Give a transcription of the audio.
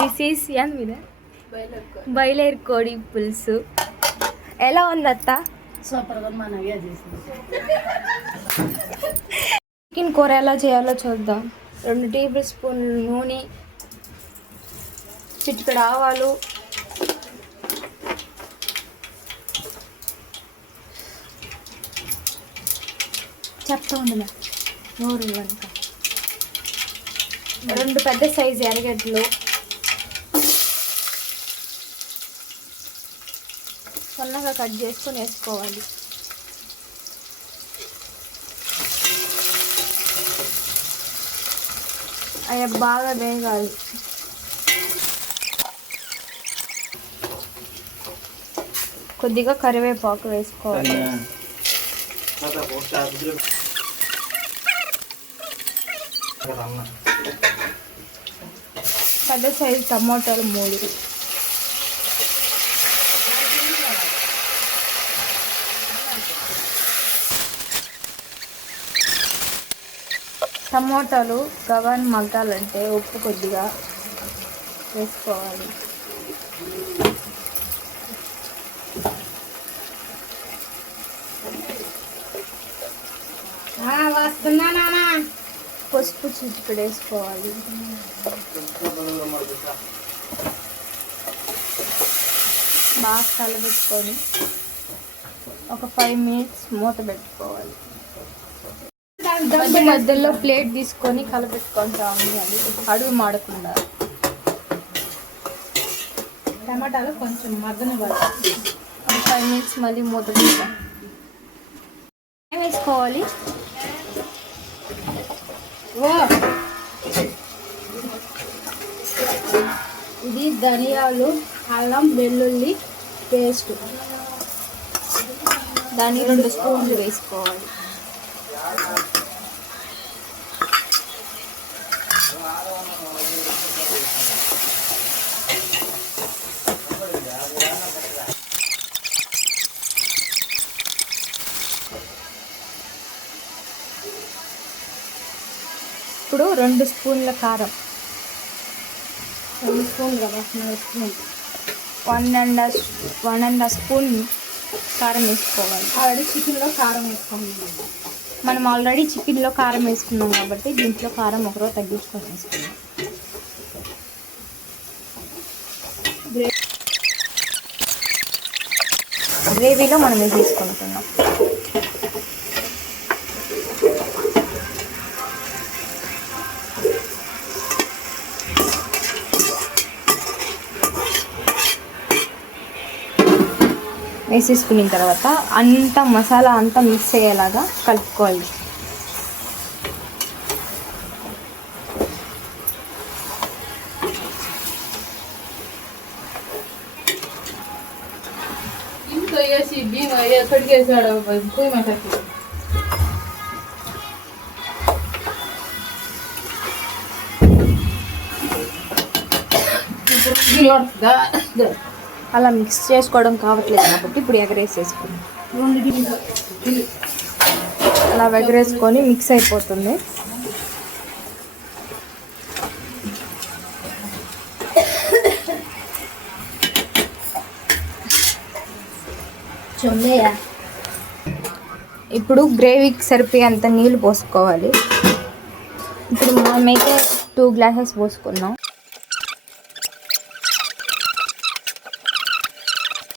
This is బయలేరు కోడి పులుసు. ఎలా ఉంది అత్త? చికెన్ కూర ఎలా చేయాలో చూద్దాం. 2 టేబుల్ స్పూన్లు నూనె, చిటికెడు ఆవాలు, చెప్తా ఉండలే నూరు ఇంకా 2 పెద్ద సైజు ఎర్రగడ్డలు సన్నగా కట్ చేసుకొని వేసుకోవాలి. అవి బాగా వేగాలి. కొద్దిగా కరివేపాకు వేసుకోవాలి. పెద్ద సైజు టమాటాలు 3, టమాటాలు గవాన్ మగ్గాలంటే ఉప్పు కొద్దిగా వేసుకోవాలి. పసుపు చిటికెడు వేసుకోవాలి. బాగా కలబెట్టుకొని ఒక 5 మినిట్స్ మూత పెట్టుకోవాలి. మధ్యలో ప్లేట్ తీసుకొని కలపెట్టుకుంటా ఉండాలి, అడుగు మాడకుండా. టమాటాలు కొంచెం మగ్గనివ్వాలి. 5 మినిట్స్ మళ్ళీ మూత పెడతాం. వేసుకోవాలి. ఇది ధనియాలు, అల్లం వెల్లుల్లి పేస్ట్, దాన్ని 2 స్పూన్లు వేసుకోవాలి. ఇప్పుడు 2 స్పూన్ల కారం, 2 స్పూన్లు కదా, 1.5 స్పూన్ కారం వేసుకోవాలి. ఆల్రెడీ చికెన్లో కారం వేసుకున్నాం. మనం ఆల్రెడీ చికెన్లో కారం వేసుకున్నాం కాబట్టి దీంట్లో కారం ఒకరో తగ్గించుకొని వేసుకున్నాం. గ్రేవీలో మనం ఇది తీసుకుంటున్నాం. వేసేసుకున్న తర్వాత అంతా మసాలా అంతా మిక్స్ అయ్యేలాగా కలుపుకోవాలి. అలా మిక్స్ చేసుకోవడం కావట్లేదు కాబట్టి ఇప్పుడు ఎగరేసేసుకున్నాం. అలా ఎగరేసుకొని మిక్స్ అయిపోతుంది. ఇప్పుడు గ్రేవీకి సరిపోయేంత నీళ్ళు పోసుకోవాలి. ఇప్పుడు మనమైతే 2 గ్లాసెస్ పోసుకున్నాం.